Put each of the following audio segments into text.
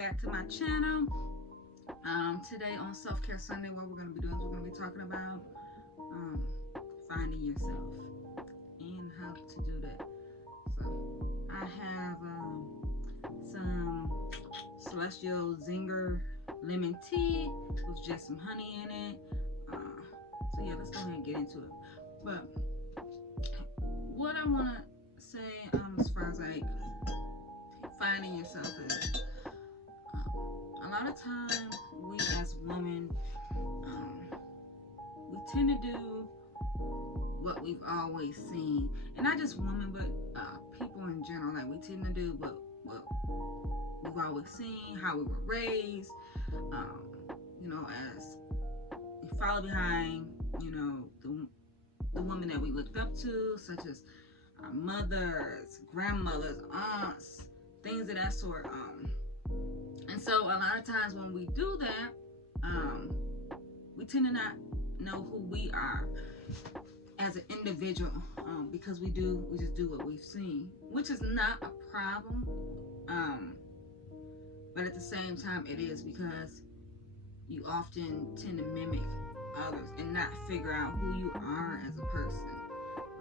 back to my channel. Today on Self-Care Sunday, what we're going to be doing is we're going to be talking about finding yourself and how to do that. So I have some Celestial Zinger lemon tea with just some honey in it. So yeah, let's go ahead and get into it. But what I want to say as far as like finding yourself is a lot of times we as women we tend to do what we've always seen, and not just women but people in general. Like we tend to do what we've always seen, how we were raised, as we follow behind the women that we looked up to, such as our mothers, grandmothers, aunts, things of that sort. And so a lot of times when we do that, we tend to not know who we are as an individual, because we just do what we've seen, which is not a problem. But at the same time, it is, because you often tend to mimic others and not figure out who you are as a person.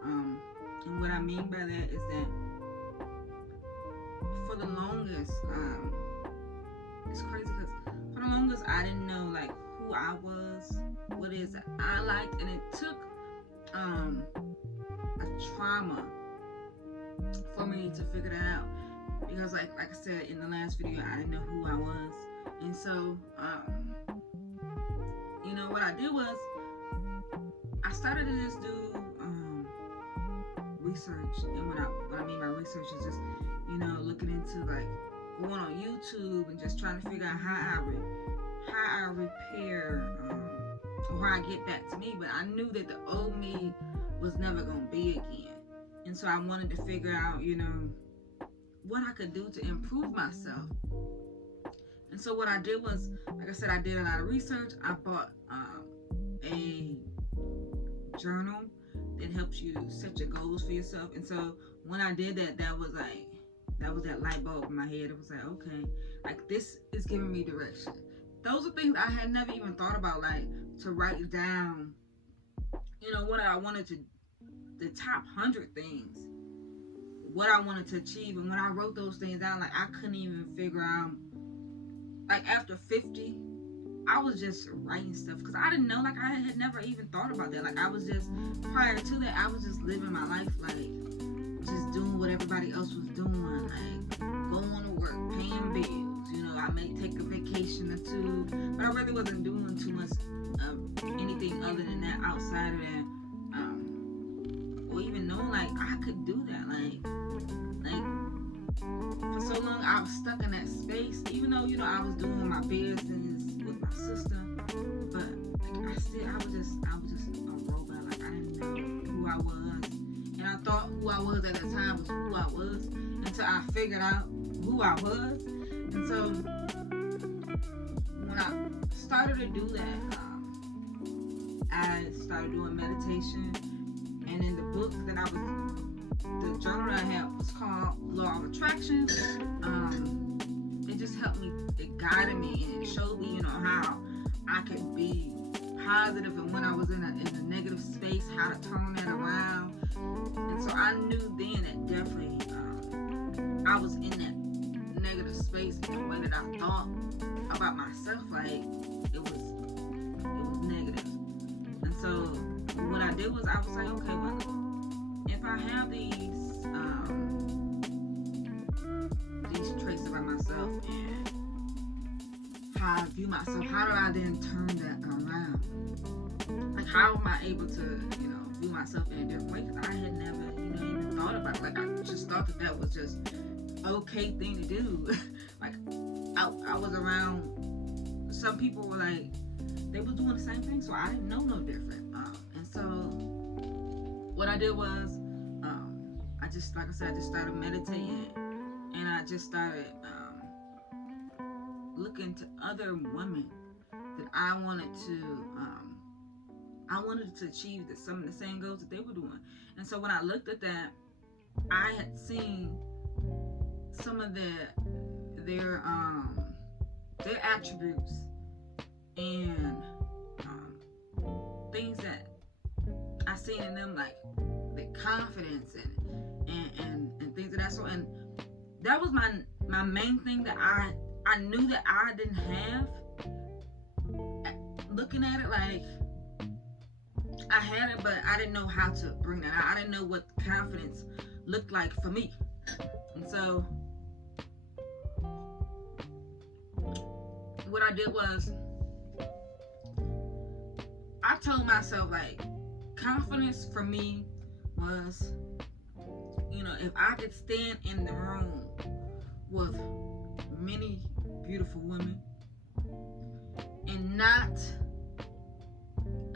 And what I mean by that is that for the longest, it's crazy because for the longest I didn't know like who I was, what it is that I liked, and it took a trauma for me to figure that out. Because like I said in the last video, I didn't know who I was. And so what I did was I started to just do research. And what I mean by research is just looking into like going on YouTube and just trying to figure out how I repair or how I get back to me. But I knew that the old me was never gonna be again. And so I wanted to figure out what I could do to improve myself. And so what I did was, like I said, I did a lot of research. I bought a journal that helps you set your goals for yourself. And so when I did that, that was that light bulb in my head. It was like, okay, like this is giving me direction. Those are things I had never even thought about, like to write down, what I wanted to, the top 100 things, what I wanted to achieve. And when I wrote those things down, like I couldn't even figure out, like after 50, I was just writing stuff because I didn't know, like I had never even thought about that. Like I was just, prior to that, I was just living my life, like just doing what everybody else was doing, like going to work, paying bills. I may take a vacation or two, but I really wasn't doing too much anything other than that, outside of that, or even knowing like I could do that. Like for so long I was stuck in that space, even though I was doing my business with my sister, but like I was just a robot. Like I didn't know who I was, and I thought who I was at that time was who I was until I figured out who I was. And so when I started to do that, I started doing meditation, and in the book that the journal that I had was called Law of Attraction. It just helped me, it guided me, and it showed me, how I could be positive, and when I was in a negative space, how to turn that around. And so I knew then that definitely I was in that negative space in the way that I thought about myself, like it was negative. And so what I did was I was like, okay, well, if I have these traits about myself and how I view myself, how do I then turn that around? Like how am I able to view myself in a different way? Because I had never even thought about it. Like I just thought that was just okay thing to do. Like I was around some people were like they was doing the same thing, so I didn't know no different. And so what I did was I just, like I said, I just started meditating, and I just started looking to other women that I wanted to achieve some of the same goals that they were doing. And so when I looked at that, I had seen some of their their attributes and things that I seen in them, like the confidence and things of that sort. And that was my main thing that I knew that I didn't have. Looking at it, like I had it, but I didn't know how to bring that out. I didn't know what confidence looked like for me. And so what I did was I told myself, like, confidence for me was, if I could stand in the room with many beautiful women and not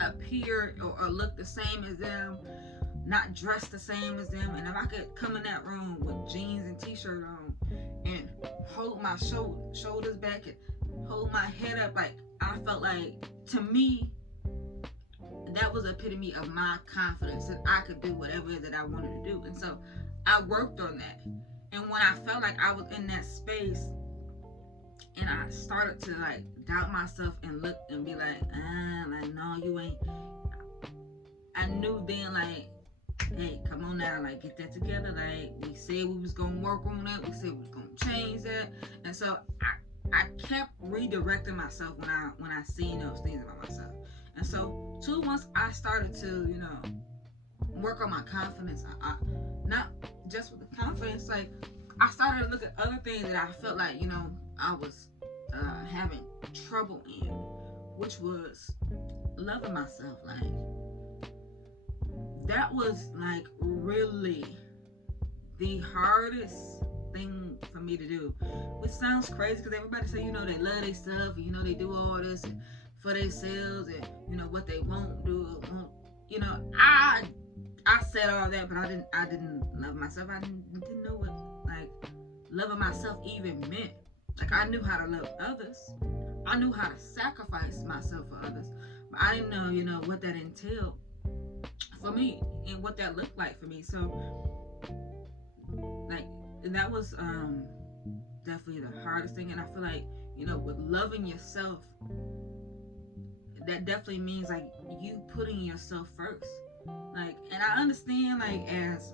appear or look the same as them, not dress the same as them, and if I could come in that room with jeans and t-shirt on and hold my shoulders back and hold my head up, like, I felt like, to me, that was the epitome of my confidence, that I could do whatever it is that I wanted to do. And so I worked on that. And when I felt like I was in that space and I started to, like, doubt myself and look and be like, no, you ain't. I knew then, like, hey, come on now, like, get that together. Like, we said we was gonna work on that. We said we was gonna change that. And so I kept redirecting myself when I seen those things about myself. And so, once I started to, work on my confidence, I not just with the confidence, like, I started to look at other things that I felt like, I was having trouble in, which was loving myself. Like, that was, like, really the hardest thing for me to do, which sounds crazy because everybody say, they love their stuff, and, they do all this for themselves, and, what they won't do, I said all that, but I didn't love myself. I didn't know what, like, loving myself even meant. Like, I knew how to love others. I knew how to sacrifice myself for others, but I didn't know, what that entailed for me and what that looked like for me. So, like, and that was definitely the hardest thing. And I feel like, with loving yourself, that definitely means, like, you putting yourself first. Like, and I understand, like, as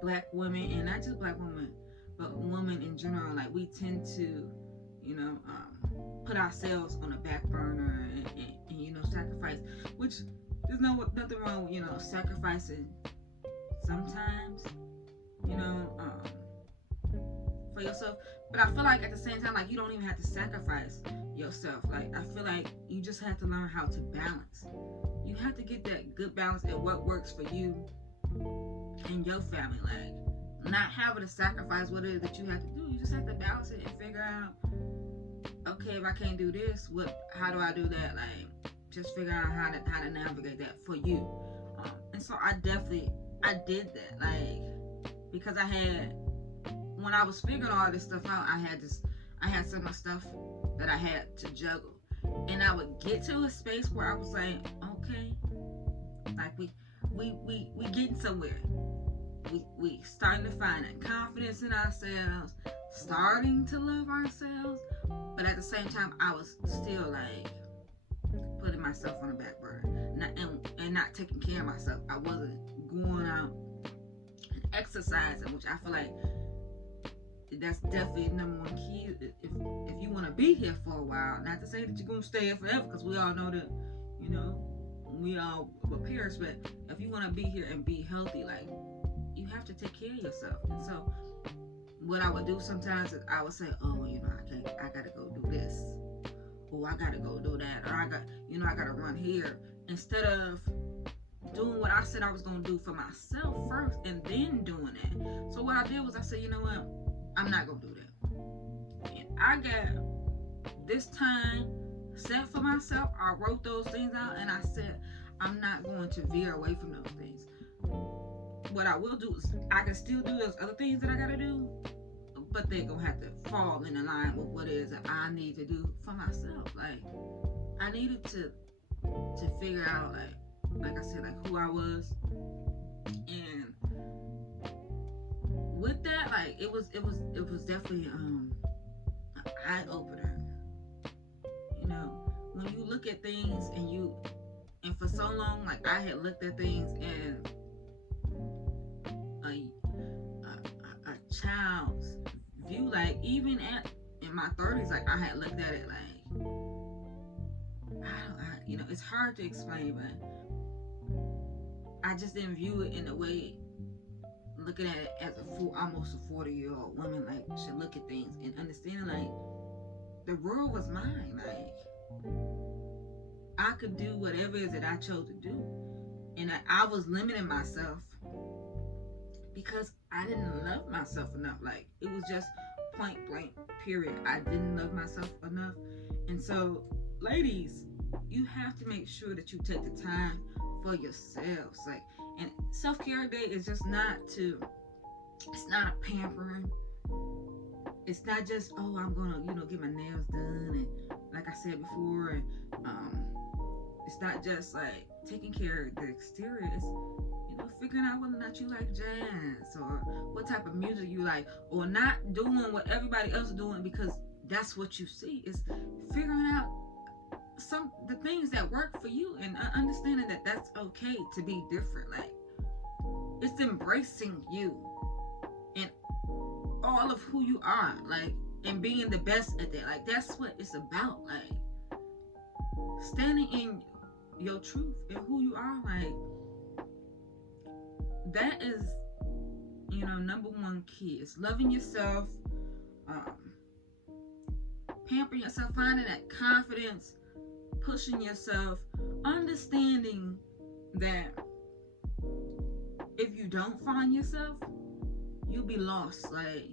black women, and not just black women, but women in general, like, we tend to, put ourselves on the back burner and sacrifice, which there's nothing wrong with, sacrificing sometimes, for yourself. But I feel like at the same time, like, you don't even have to sacrifice yourself. Like, I feel like you just have to learn how to balance. You have to get that good balance at what works for you and your family. Like, not having to sacrifice what it is that you have to do. You just have to balance it and figure out, okay, if I can't do this, how do I do that? Like, just figure out how to navigate that for you. And so I did that. Like, because when I was figuring all this stuff out, I had so much stuff that I had to juggle. And I would get to a space where I was like, okay, like, we getting somewhere. We starting to find that confidence in ourselves, starting to love ourselves, but at the same time, I was still, like, putting myself on the back burner, and not taking care of myself. I wasn't going out and exercising, which I feel like that's definitely the number one key. If you want to be here for a while, not to say that you're gonna stay here forever, because we all know that, we all were parents, but if you want to be here and be healthy, like, you have to take care of yourself. And so what I would do sometimes is I would say, oh, I gotta go do this, or I gotta go do that, or I gotta run here, instead of doing what I said I was gonna do for myself first and then doing that. So what I did was I said, you know what, I'm not gonna do that. And I got this time set for myself. I wrote those things out and I said, I'm not going to veer away from those things. What I will do is I can still do those other things that I gotta do, but they're gonna have to fall in line with what it is that I need to do for myself. Like, I needed to figure out, like I said, like, who I was. And with that, like, it was definitely eye opener. You know, when you look at things and for so long, like I had looked at things in a child's view, like even in my 30s, like I had looked at it like it's hard to explain, but I just didn't view it in a way, looking at it as almost a 40-year-old woman like should look at things and understanding like the world was mine. Like I could do whatever it is that I chose to do, and I was limiting myself because I didn't love myself enough. Like it was just point blank period. I didn't love myself enough. And so, ladies, you have to make sure that you take the time for yourselves. Like, and self-care day is just it's not a pampering. It's not just, oh, I'm gonna, get my nails done, and like I said before, and it's not just like taking care of the exterior. It's figuring out whether or not you like jazz or what type of music you like, or not doing what everybody else is doing because that's what you see. It's figuring out the things that work for you and understanding that that's okay to be different. Like it's embracing you and all of who you are, like, and being the best at that. Like that's what it's about. Like standing in your truth and who you are. Like that is, number one key. It's loving yourself, pampering yourself, finding that confidence, pushing yourself, understanding that if you don't find yourself, you'll be lost. Like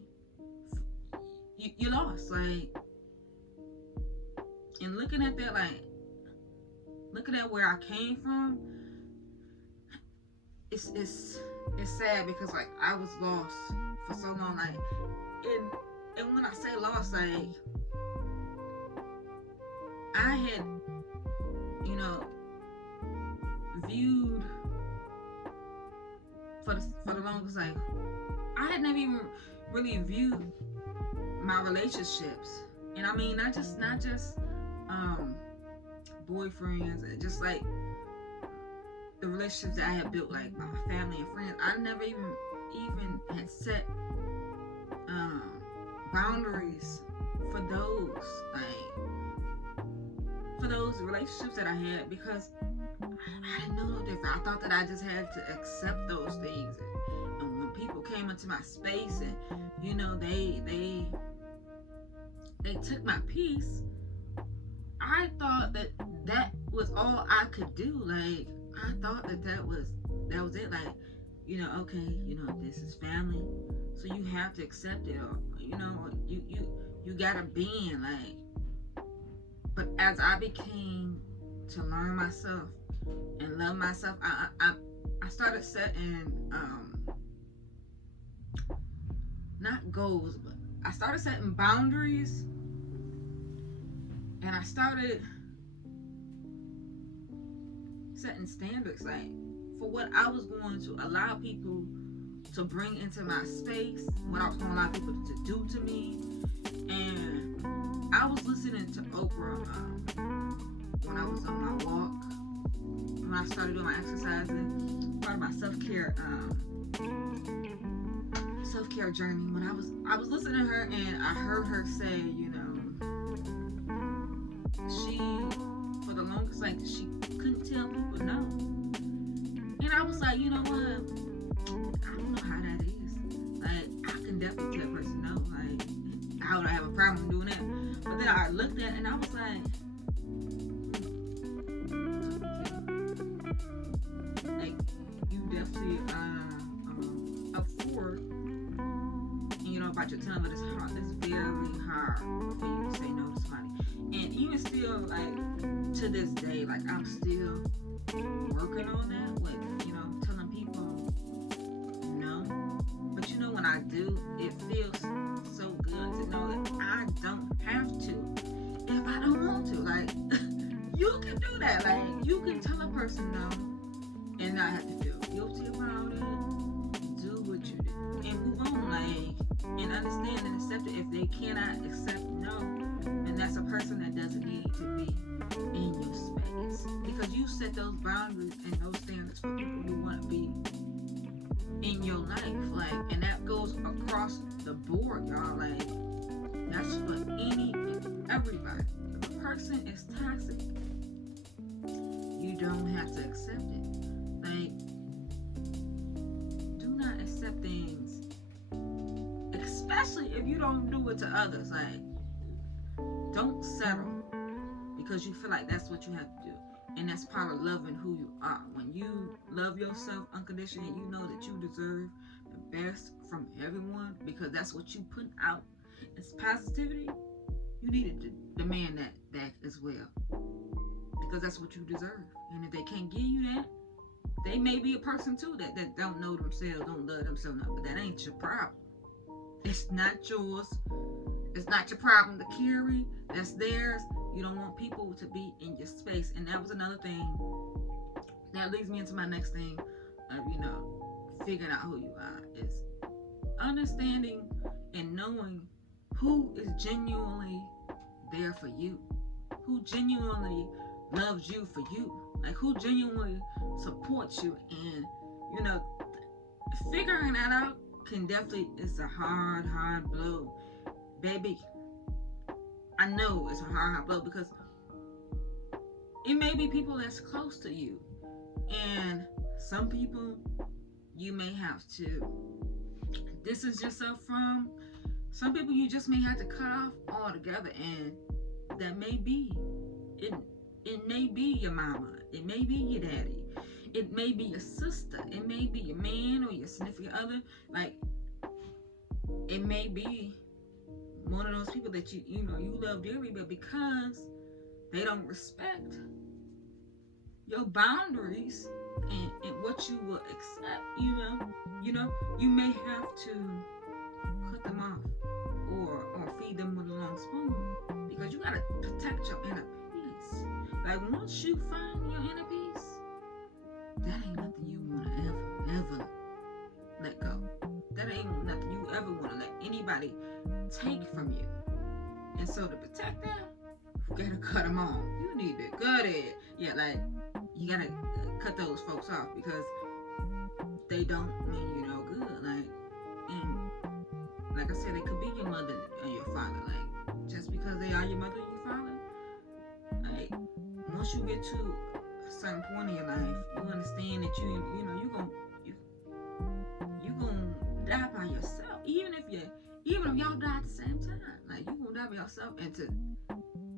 you're lost. Like, and looking at that, like looking at where I came from, it's sad because like I was lost for so long. Like, and when I say lost, like I had, viewed for the longest, like I had never even really viewed my relationships, and I mean not just boyfriends, just like the relationships that I had built, like my family and friends. I never even had set boundaries for those relationships that I had, because I didn't know no different. I thought that I just had to accept those things, and when people came into my space and they took my peace, I thought that was all I could do. Like I thought that was it. Like, okay, this is family, so you have to accept it, or you gotta bend. Like, but as I became to learn myself and love myself, I started setting not goals, but I started setting boundaries, and I started setting standards, like for what I was going to allow people to bring into my space, what I was going to allow people to do to me. And I was listening to Oprah when I was on my walk, when I started doing my exercising, part of my self-care journey. When I was listening to her, and I heard her say, she, for the longest, like she couldn't tell people no. And I was like, you know what? I don't know how that is. Like, I can definitely tell a person no. Like, how would I have a problem doing that? But then I looked at it and I was like, like, you definitely afford, about your tongue, but it's hard. It's very hard for you to say no to somebody. And even still, like, to this day, like, I'm still working on that with, telling people no. But when I do, it feels so good to know that I don't have to if I don't want to. Like, you can do that. Like, you can tell a person no and not have to feel guilty about it. Do what you do and move on. Like, and understand that it's accept it. If they cannot accept no, then that's a person that doesn't need to be in your space, because you set those boundaries and those standards for people who want to be in your life. Like, and that goes across the board, y'all. Like, that's for any and everybody. If a person is toxic, you don't have to accept it. Like, do not accept things, especially if you don't do it to others. Like, don't settle because you feel like that's what you have to do. And that's part of loving who you are. When you love yourself unconditionally, you know that you deserve the best from everyone, because that's what you put out. It's positivity. You need to demand that back as well, because that's what you deserve. And if they can't give you that, they may be a person too that don't know themselves, don't love themselves, but that ain't your problem. It's not yours. It's not your problem to carry. That's theirs. You don't want people to be in your space. And that was another thing that leads me into my next thing of, figuring out who you are, is understanding and knowing who is genuinely there for you, who genuinely loves you for you, like who genuinely supports you. And figuring that out can definitely, it's a hard blow, baby. I know it's a hard blow, because it may be people that's close to you, and some people you may have to distance yourself from. Some people you just may have to cut off altogether, and that may be it. It may be your mama, it may be your daddy, it may be your sister, it may be your man or your significant other. Like, it may be one of those people that you love dearly, but because they don't respect your boundaries and what you will accept, you may have to cut them off or feed them with a long spoon, because you gotta protect your inner peace. Like, once you find your inner peace, that ain't nothing you wanna ever let go. That ain't nothing you ever wanna let anybody take from you. And so to protect them, you gotta cut them off. You need to cut it. Yeah, like, you gotta cut those folks off, because they don't mean you no good. Like, and like I said, it could be your mother or your father. Like, just because they are your mother or your father, like, once you get to a certain point in your life, you understand that you're gonna die by yourself. Even if y'all die at the same time, like, you gonna die by yourself. And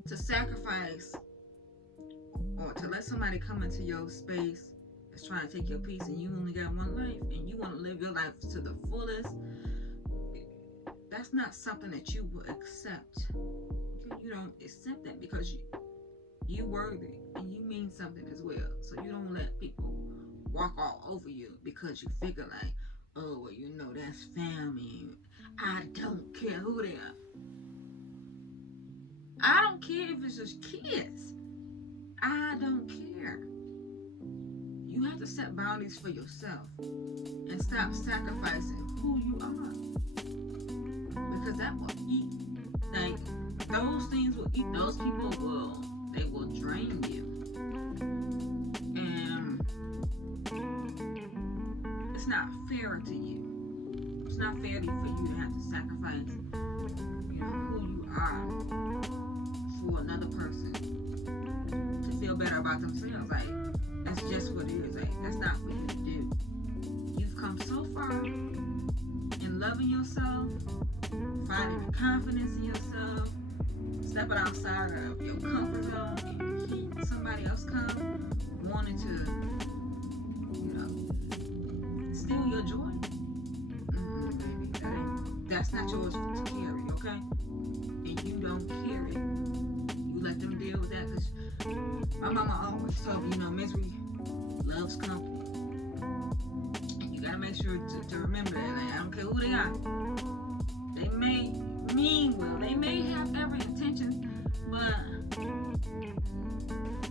to sacrifice or to let somebody come into your space that's trying to take your peace, and you only got one life and you want to live your life to the fullest, that's not something that you will accept. Okay? You don't accept that, because you worthy and you mean something as well. So you don't let people walk all over you because you figure like, oh, well, that's family. I don't care who they are. I don't care if it's just kids. I don't care. You have to set boundaries for yourself and stop sacrificing who you are, because that will eat. Like, those things will eat. Those people will drain you, and it's not fair to you. It's not fair for you to have to sacrifice, who you are for another person to feel better about themselves. Like, that's just what it is. Like, that's not for you to do. You've come so far in loving yourself, finding the confidence in yourself, stepping outside of your comfort zone, and hearing somebody else come wanting to, steal your joy. Baby, that's not yours to carry, okay? And you don't carry it. You let them deal with that, because my mama always told me, misery loves company. And you gotta make sure to remember that. Like, I don't care who they are. They may mean well. They may have every intention, but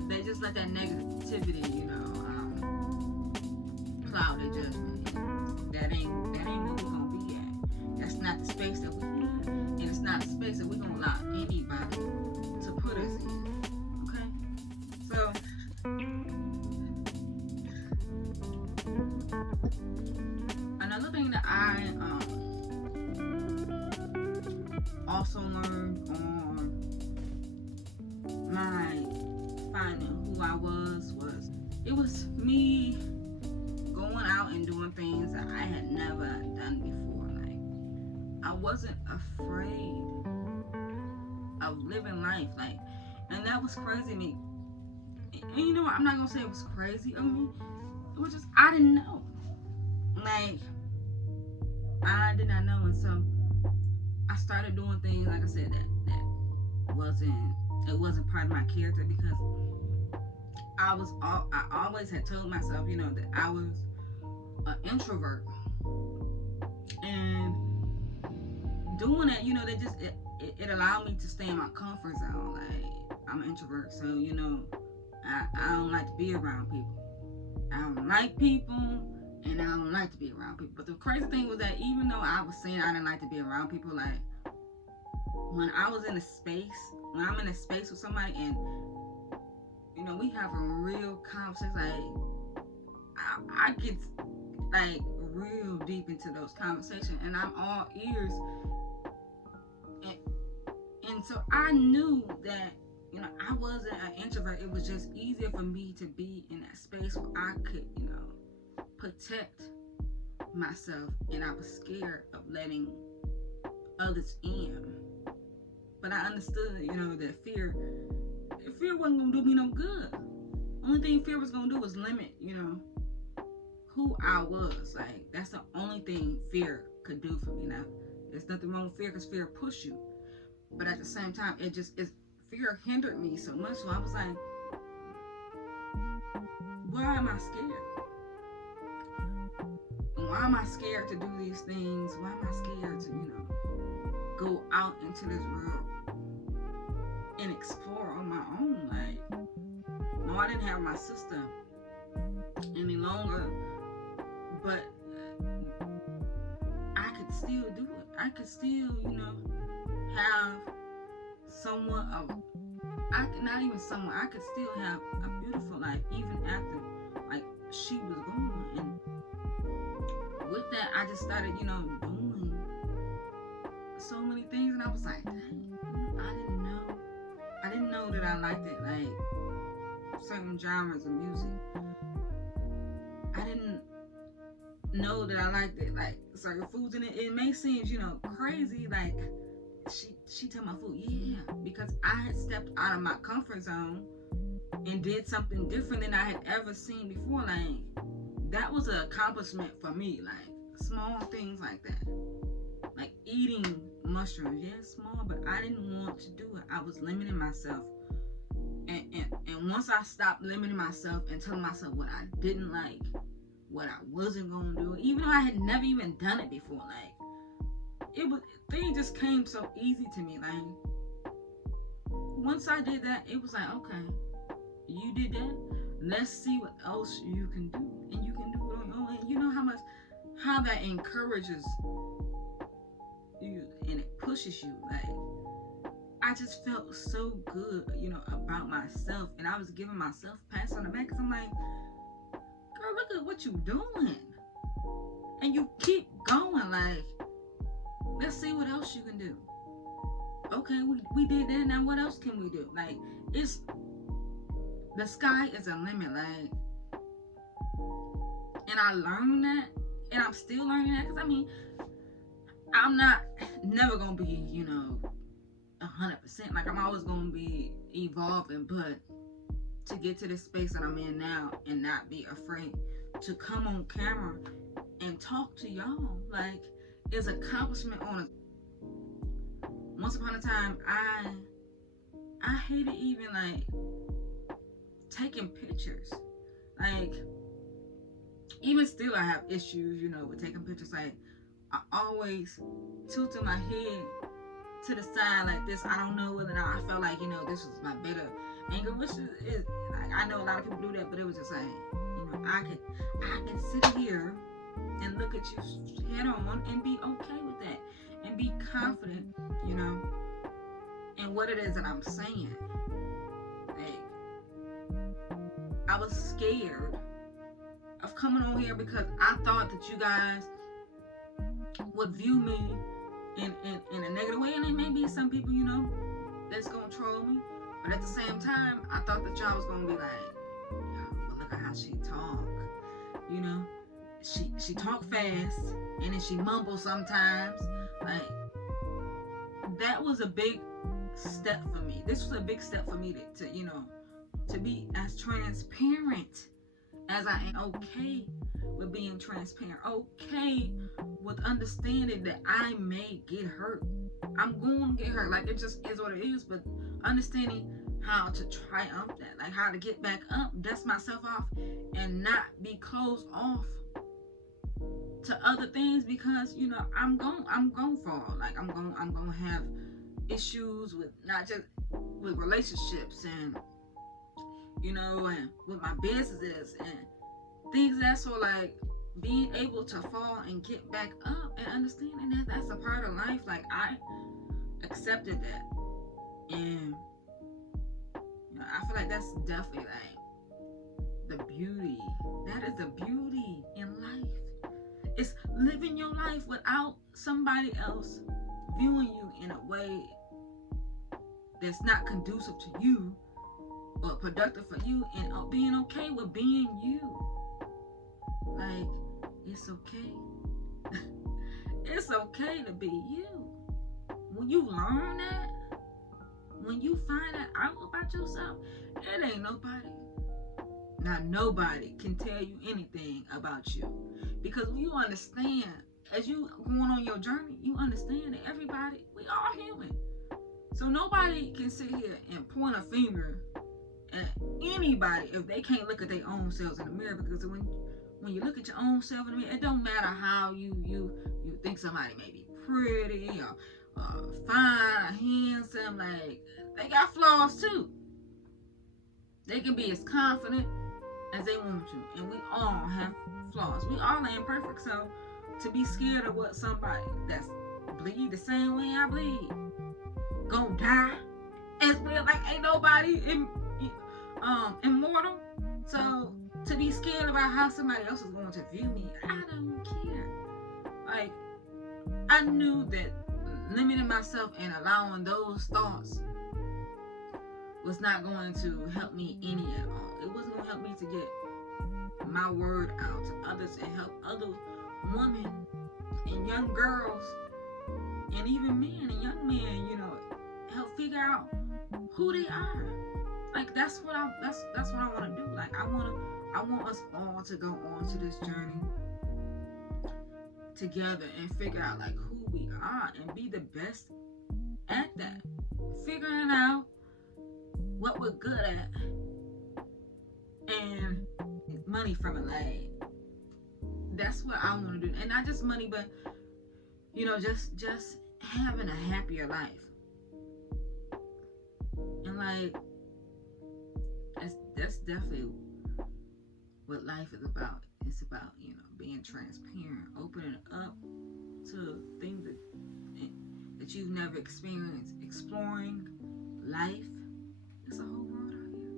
they just let that negativity, cloud their judgment. That ain't where we're gonna be at. That's not the space that we're in. not a space that we're gonna allow anybody to put us in. Okay? So another thing that I also learned on my finding who I was it was me going out and doing things that I had never done before. Like, I wasn't afraid of living life, like, and that was crazy to me. And you know what? I'm not gonna say it was crazy of me. It was just I didn't know. Like, I did not know, and so I started doing things, like I said, that wasn't part of my character, because I always had told myself, that I was an introvert, and doing that, it allowed me to stay in my comfort zone. Like, I'm an introvert, so I don't like to be around people. I don't like people, and I don't like to be around people. But the crazy thing was that even though I was saying I didn't like to be around people, like, when I'm in a space with somebody, and we have a real conversation, like, I get like real deep into those conversations, and I'm all ears, and so I knew that I wasn't an introvert. It was just easier for me to be in that space where I could protect myself, and I was scared of letting others in. But I understood, that fear wasn't gonna do me no good. Only thing fear was gonna do was limit, who I was. Like, that's the only thing fear could do for me. Now, there's nothing wrong with fear, because fear pushes you. But at the same time, fear hindered me so much. So I was like, why am I scared? Why am I scared to do these things? Why am I scared to, go out into this world and explore on my own? Like, no, I didn't have my sister any longer, but I could still do it. I could still, have somewhat of, not even someone, I could still have a beautiful life even after, like, she was gone. And with that, I just started, doing so many things, and I was like, dang, I didn't know that I liked it, like, certain genres of music. I didn't know that I liked it, like, certain foods, and it may seem, crazy, like, she took my food, yeah, because I had stepped out of my comfort zone and did something different than I had ever seen before. Like, that was an accomplishment for me. Like, small things like that, like eating mushrooms, yeah, small, but I didn't want to do it. I was limiting myself, and once I stopped limiting myself and telling myself what I didn't like, what I wasn't gonna do, even though I had never even done it before, like, things just came so easy to me. Like, once I did that, it was like, okay, you did that, let's see what else you can do, and you can do it on your own. And you know how that encourages you and it pushes you. Like, I just felt so good, about myself, and I was giving myself pats on the back, because I'm like, girl, look at what you doing, and you keep going. Like, let's see what else you can do. Okay, we did that. Now what else can we do? Like, the sky is a limit. Like, and I learned that, and I'm still learning that, because I'm never gonna be 100%. Like, I'm always gonna be evolving, but to get to this space that I'm in now and not be afraid to come on camera and talk to y'all, like, is accomplishment on a. Once upon a time, I hated even, like, taking pictures. Like, even still, I have issues, with taking pictures. Like, I always tilted my head to the side like this. I don't know whether or not I felt like, this was my better angle, which is like, I know a lot of people do that, but it was just like, I can sit here and look at you head on and be okay with that. and be confident, you know, in what it is that I'm saying. Like, I was scared of coming on here because I thought that you guys would view me in a negative way, and it may be some people, you know, that's gonna troll me. But at the same time, I thought that y'all was gonna be like, well, look at how she talk. You know, she talk fast and then she mumbles sometimes. Like, that was a big step for me. This was a big step for me to you know, to be as transparent as I am. Okay with being transparent. Okay with understanding that I may get hurt. I'm going to get hurt. Like, it just is what it is. But understanding how to triumph that, like how to get back up, dust myself off, and not be closed off to other things, because you know I'm going to fall. Like, I'm going to have issues with, not just with relationships, and you know, and with my businesses and things that, so like being able to fall and get back up and understanding that that's a part of life. Like, I accepted that, and you know, I feel like that's definitely like the beauty. That is the beauty in life. It's living your life without somebody else viewing you in a way that's not conducive to you or productive for you, and being okay with being you. Like, it's okay. It's okay to be you. When you learn that, when you find that out about yourself, it ain't nobody. Now, nobody can tell you anything about you. Because when you understand, as you going on your journey, you understand that everybody, we all human. So nobody can sit here and point a finger at anybody if they can't look at their own selves in the mirror. Because when you look at your own self in the mirror, it don't matter how you think somebody may be pretty or fine or handsome. Like, they got flaws too. They can be as confident as they want to, and we all have flaws. We all ain't perfect. So to be scared of what somebody that's bleed the same way I bleed, gonna die as well, like ain't nobody immortal. So to be scared about how somebody else is going to view me, I don't care. Like, I knew that limiting myself and allowing those thoughts was not going to help me any at all. It wasn't going to help me to get my word out to others and help other women and young girls and even men and young men, you know, help figure out who they are. Like, that's what I want to do. Like, I want us all to go on to this journey together and figure out like who we are and be the best at that. Figuring out what we're good at and money from it. Like, that's what I want to do. And not just money, but you know, just having a happier life. And like, that's definitely what life is about. It's about, you know, being transparent, opening up to things that you've never experienced, exploring life. It's a whole world out here.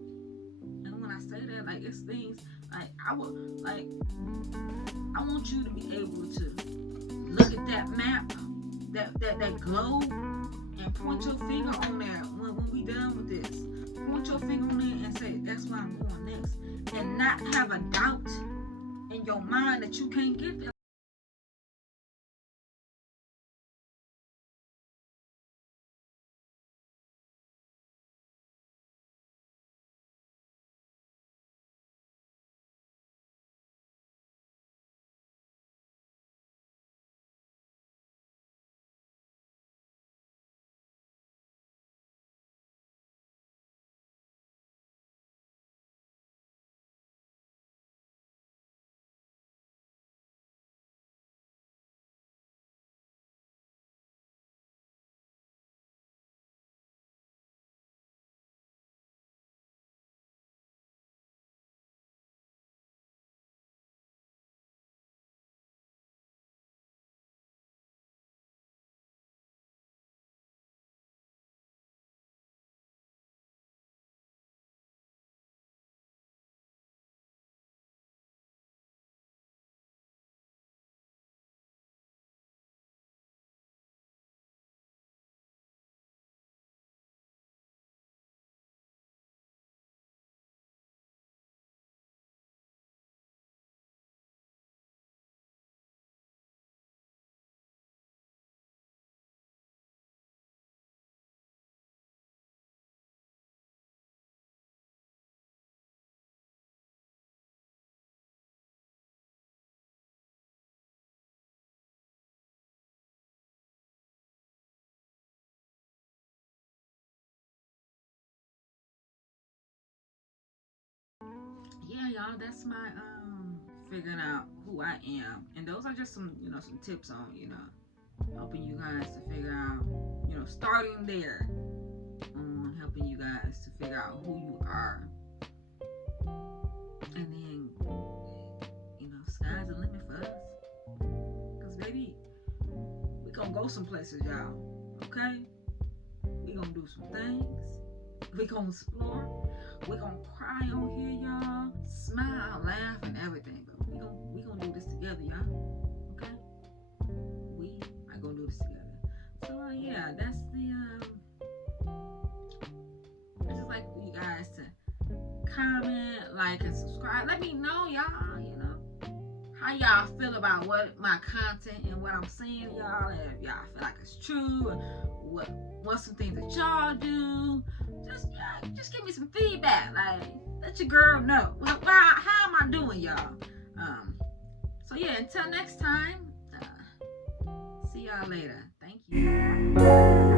And when I say that, like, it's things like I want you to be able to look at that map, that globe, and point your finger on there when we done with this. Point your finger on it and say, that's where I'm going next. And not have a doubt in your mind that you can't get there. yeah, y'all, that's my figuring out who I am. And those are just some, some tips on, helping you guys to figure out, starting there on helping you guys to figure out who you are. And then, sky's the limit for us. Because, baby, we gonna go some places, y'all. Okay? We gonna do some things. We gonna explore. We gonna cry on here, y'all. Smile, laugh, and everything. But we gonna do this together, y'all. Okay? We are gonna do this together. So, yeah, that's the, I just like for you guys to comment, like, and subscribe. Let me know, y'all, how y'all feel about what my content and what I'm saying, y'all, and if y'all feel like it's true, and what some things that y'all do. Just give me some feedback. Like, let your girl know. How am I doing, y'all? So yeah, until next time, see y'all later. Thank you.